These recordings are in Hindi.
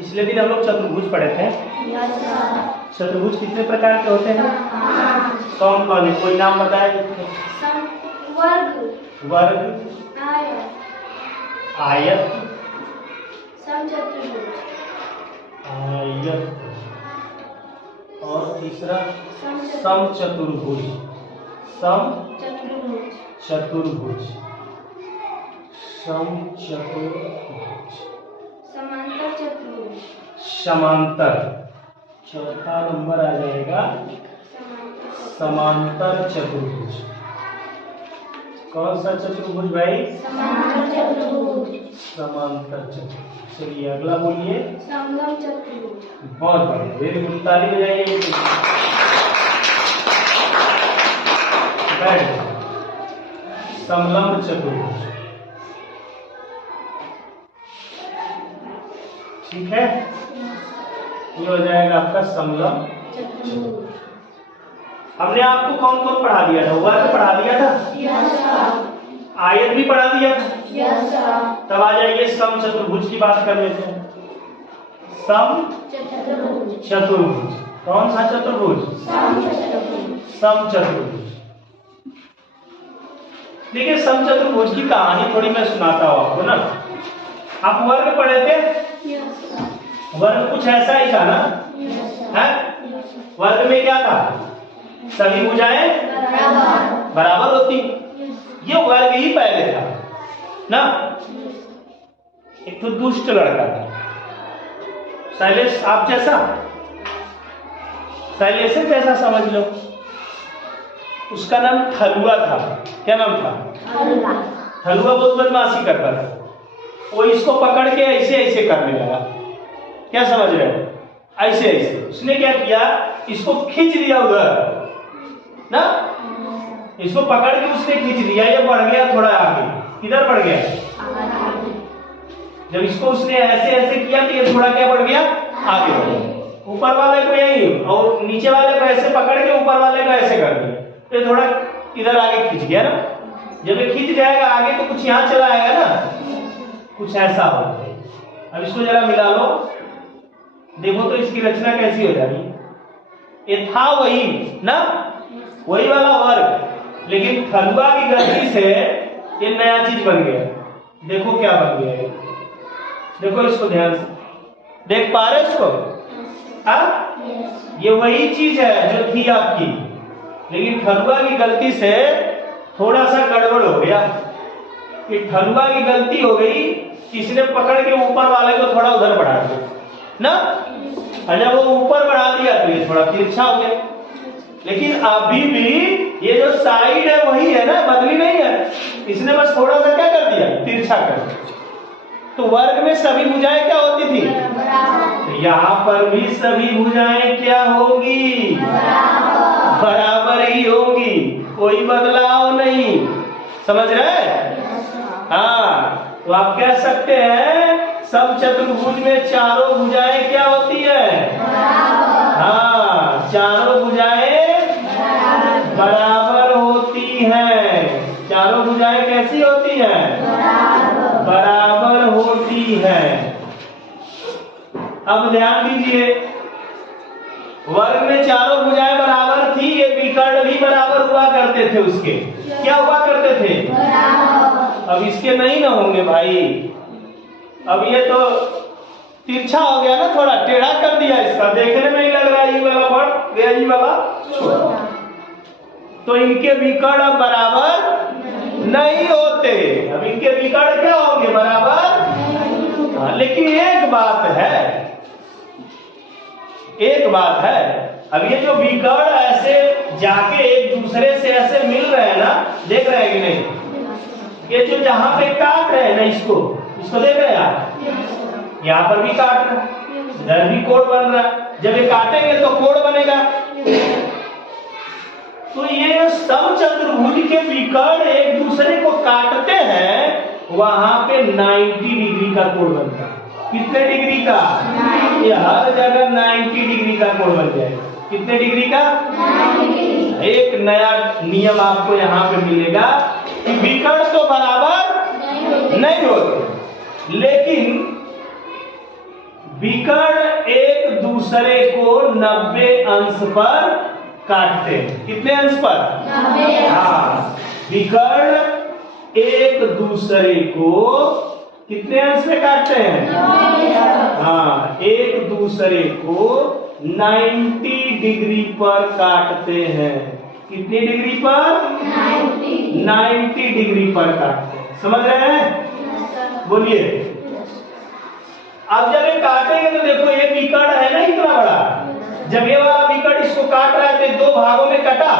पिछले दिन हम लोग चतुर्भुज पढ़े थे। चतुर्भुज कितने प्रकार के होते हैं? कौन कौन है? कोई नाम बताए? वर्ग, आयत, आयत और तीसरा समचतुर्भुज। समचतुर्भुज, समचतुर्भुज, समांतर चतुर्भुज, समांतर। चौथा नंबर आ जाएगा समांतर चतुर्भुज। कौन सा चतुर्भुज भाई? समांतर चतुर्भुज। समांतर चतुर्भुज। चलिए अगला बोलिए। समलंब चतुर्भुज। बहुत बढ़िया, वेरी गुड, ताली बजाइए। बैठ जाओ। समलंब चतुर्भुज, ठीक है। ये हो जाएगा आपका समलंब चतुर्भुज। हमने आपको कौन कौन पढ़ा दिया था? वर्ग पढ़ा दिया था, आयत भी पढ़ा दिया था। तब आ जाइए समचतुर्भुज की बात कर लेते हैं। समचतुर्भुज, कौन सा चतुर्भुज? समचतुर्भुज। देखिए समचतुर्भुज की कहानी थोड़ी मैं सुनाता हूं आपको ना। आप वर्ग पढ़े थे? वर्ग कुछ ऐसा ही था ना? है? वर्ग में क्या था? सभी भुजाएं बराबर होती। ये वर्ग ही पहले था ना। एक तो दुष्ट लड़का था, शैलेश, आप जैसा, शैलेश जैसा समझ लो। उसका नाम थलुआ था। क्या नाम था? थलुआ बहुत बदमाशी करता था। वो इसको पकड़ के ऐसे ऐसे करने लगा। क्या समझ रहे हो? ऐसे ऐसे उसने क्या किया, इसको खींच दिया उधर ना। इसको पकड़ के उसने खींच दिया, ये बढ़ गया थोड़ा आगे। किधर बढ़ गया? जब इसको उसने ऐसे ऐसे किया तो ये थोड़ा क्या बढ़ गया? आगे बढ़ गया। ऊपर वाले को यही और नीचे वाले को ऐसे पकड़ के ऊपर वाले को ऐसे कर दिया तो ये थोड़ा इधर आगे खींच गया ना। जब ये खींच जाएगा आगे तो कुछ यहाँ चला आएगा ना, कुछ ऐसा हो। अब इसको जरा मिला लो, देखो तो इसकी रचना कैसी हो जाएगी। ये था वही ना, वही वाला वर्ग, लेकिन थलुआ की गलती से ये नया चीज बन गया। देखो क्या बन गया है, देखो इसको ध्यान से देख पा रहे इसको? ये वही चीज है जो थी आपकी, लेकिन थलुआ की गलती से थोड़ा सा गड़बड़ हो गया। कि थलुआ की गलती हो गई, इसने पकड़ के ऊपर वाले को थोड़ा उधर बढ़ा दिया ना। और जब वो ऊपर बढ़ा दिया तो ये थोड़ा तिरछा हो गया। लेकिन अभी भी ये जो साइड है वही है ना, बदली नहीं है। इसने बस थोड़ा सा क्या कर दिया? तिरछा कर दिया। तो वर्ग में सभी भुजाएं क्या होती थी? तो यहाँ पर भी सभी भुजाएं क्या होगी? बराबर ही होगी, कोई बदलाव नहीं। समझ रहे? हाँ, तो आप कह सकते हैं समचतुर्भुज में चारों भुजाएं क्या होती है? हाँ, चारों भुजाएं बराबर होती हैं। चारों भुजाएं कैसी होती हैं? बराबर होती हैं। अब ध्यान दीजिए, वर्ग में चारों भुजाएं बराबर थी, ये विकर्ण भी बराबर हुआ करते थे। उसके क्या हुआ करते थे? अब इसके नहीं ना होंगे भाई। अब ये तो तिरछा हो गया ना, थोड़ा टेढ़ा कर दिया इसका, देखने में ही लग रहा है ये वाला बढ़ गया, ये वाला छोटा। तो इनके विकर्ण अब बराबर नहीं होते। अब इनके विकर्ण क्या होंगे? बराबर। हाँ, लेकिन एक बात है, अब ये जो विकर्ण ऐसे जाके एक दूसरे से ऐसे मिल रहे हैं ना, देख रहे हैं कि नहीं? ये जो जहां पे काट रहे हैं ना, इसको देख रहे हैं आप? यहाँ पर भी काट रहा है, इधर भी कोण बन रहा है। जब ये काटेंगे तो कोण बनेगा। तो ये समचतुर्भुज के विकर्ण एक दूसरे को काटते हैं, वहां पे 90 डिग्री का कोण बनता है। कितने डिग्री का? ये हर जगह 90 डिग्री का कोण बन जाएगा। कितने डिग्री का? 90। एक नया नियम आपको यहाँ पे मिलेगा कि विकर्ण तो बराबर नहीं होते, लेकिन विकर्ण एक दूसरे को 90 अंश पर काटते हैं। कितने अंश पर? 90। हाँ, विकर्ण एक दूसरे को कितने अंश पे काटते हैं? 90। हाँ, एक दूसरे को 90 डिग्री पर काटते हैं। कितनी डिग्री पर? 90 डिग्री पर काटते हैं। समझ रहे हैं? बोलिए। अब जब ये काटेंगे तो देखो ये विकर्ण है ना इतना बड़ा, जब ये वाला विकर्ण इसको काट रहा है तो 2 भागों में कटा,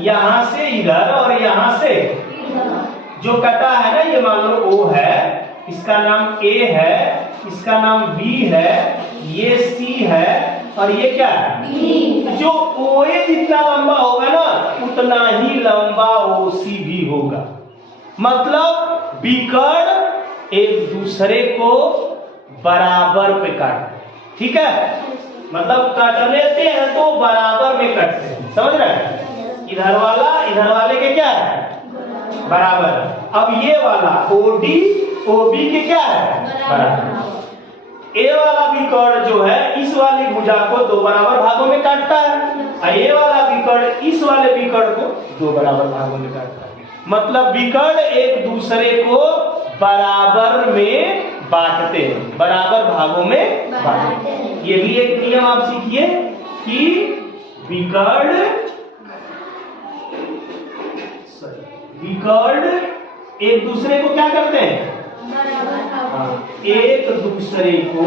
यहां से इधर और यहां से जो कटा है ना, ये मान लो O है, इसका नाम A है, इसका नाम B है, ये C है और ये क्या है? जो OA जितना लंबा होगा ना उतना ही लंबा OC भी होगा। मतलब विकर्ण एक दूसरे को बराबर पे काटते हैं। ठीक है, मतलब काट लेते हैं तो बराबर में कटते हैं। समझ रहे हैं? इधर वाले के क्या है? बराबर। अब ये वाला OD OB के क्या है? बराबर। ए वाला विकर्ण जो है इस वाली भुजा को 2 बराबर भागों में काटता है और ये वाला विकर्ण इस वाले विकर्ण को 2 बराबर भागों में काटता है। मतलब विकर्ण एक दूसरे को बराबर में बांटते हैं, बराबर भागों में बांटते हैं। ये भी एक नियम आप सीखिए कि विकर्ण एक दूसरे को क्या करते हैं? एक दूसरे को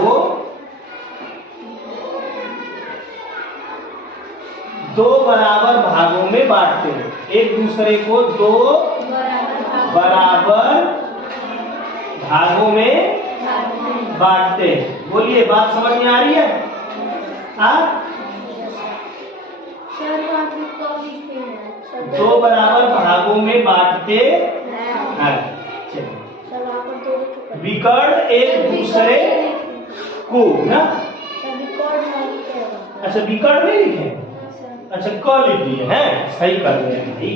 2 बराबर भागों में बांटते हैं। एक दूसरे को 2 बराबर भागों में बांटते हैं। बोलिए, बात समझ में आ रही है? हाँ, 2 बराबर भागों में बांटते हैं। विकर्ण एक दूसरे को ना, अच्छा विकर्ण नहीं लिखे, अच्छा क लिख दिए हैं, सही कर रहे हैं भाई।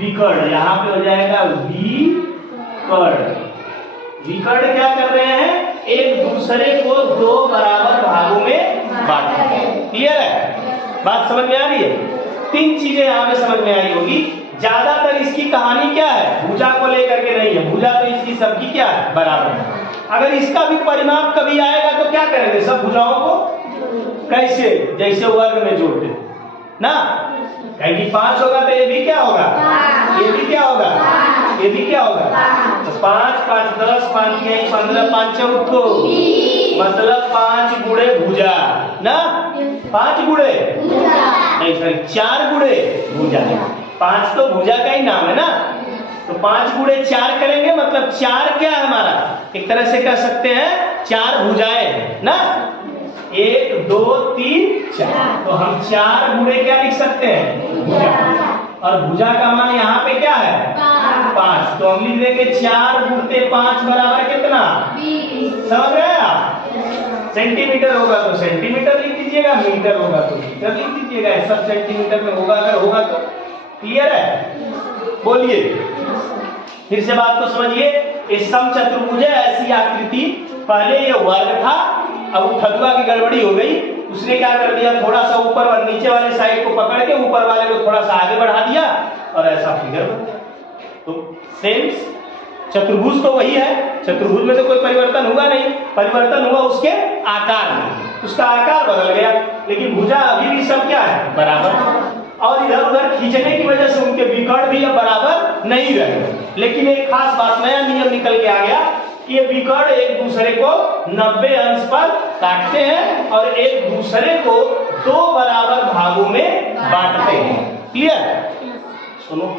विकर्ण यहाँ पे हो जाएगा विकर्ण। विकर्ण क्या कर रहे हैं? एक दूसरे को 2 बराबर भागों में बांट रहे हैं। क्लियर है? बात समझ में आ रही है? 3 चीजें यहाँ पे समझ में आई होगी। ज्यादातर इसकी कहानी क्या है? भुजा को लेकर के नहीं है, भुजा तो इसकी सबकी क्या है? बराबर है। अगर इसका भी परिमाप कभी आएगा तो क्या करेंगे? सब भुजाओं को कैसे? जैसे वर्ग में जोड़ते ना, कहेंगे 5 होगा तो ये भी क्या होगा? ये भी क्या होगा? ये भी क्या होगा? तो 5 5 10 5 15 5 चौको, मतलब 5 गुणे भुजा ना, 5 गुणे नहीं सॉरी 4 गुणे भुजा। 5 तो भुजा का ही नाम है ना, तो 5 गुणे 4 करेंगे, मतलब 4 क्या है हमारा? एक तरह से कह सकते हैं 4 भुजाएं ना, 1 2 3 4। तो हम 4 गुणे क्या लिख सकते हैं? भुजा। और भुजा का मान यहाँ पे क्या है? 5। तो हम लिख देंगे 4 गुणे 5 बराबर कितना? 20। समझ गए आप? सेंटीमीटर होगा तो सेंटीमीटर लिख दीजिएगा, मीटर होगा तो मीटर लिख दीजिएगा। सब सेंटीमीटर में होगा, अगर होगा तो। क्लियर है? बोलिए, फिर से बात को समझिए। इस समचतुर्भुज ऐसी आकृति, पहले ये वर्ग था, अब उठदुआ की गड़बड़ी हो गई, उसने क्या कर दिया? थोड़ा सा ऊपर और नीचे वाले साइड को पकड़ के ऊपर वाले को थोड़ा सा आगे बढ़ा दिया और ऐसा फिगर बन गया। तो सेम चतुर्भुज तो वही है, चतुर्भुज में तो कोई परिवर्तन हुआ नहीं, परिवर्तन हुआ उसके आकार में, उसका आकार बदल गया, लेकिन भुजा अभी भी सब क्या है? बराबर। और इधर उधर खींचने की वजह से उनके विकर्ण भी अब बराबर नहीं रहे। लेकिन एक खास बात, नया नियम निकल के आ गया कि ये विकर्ण एक दूसरे को 90 अंश पर काटते हैं और एक दूसरे को 2 बराबर भागों में बांटते हैं। क्लियर? सुनो।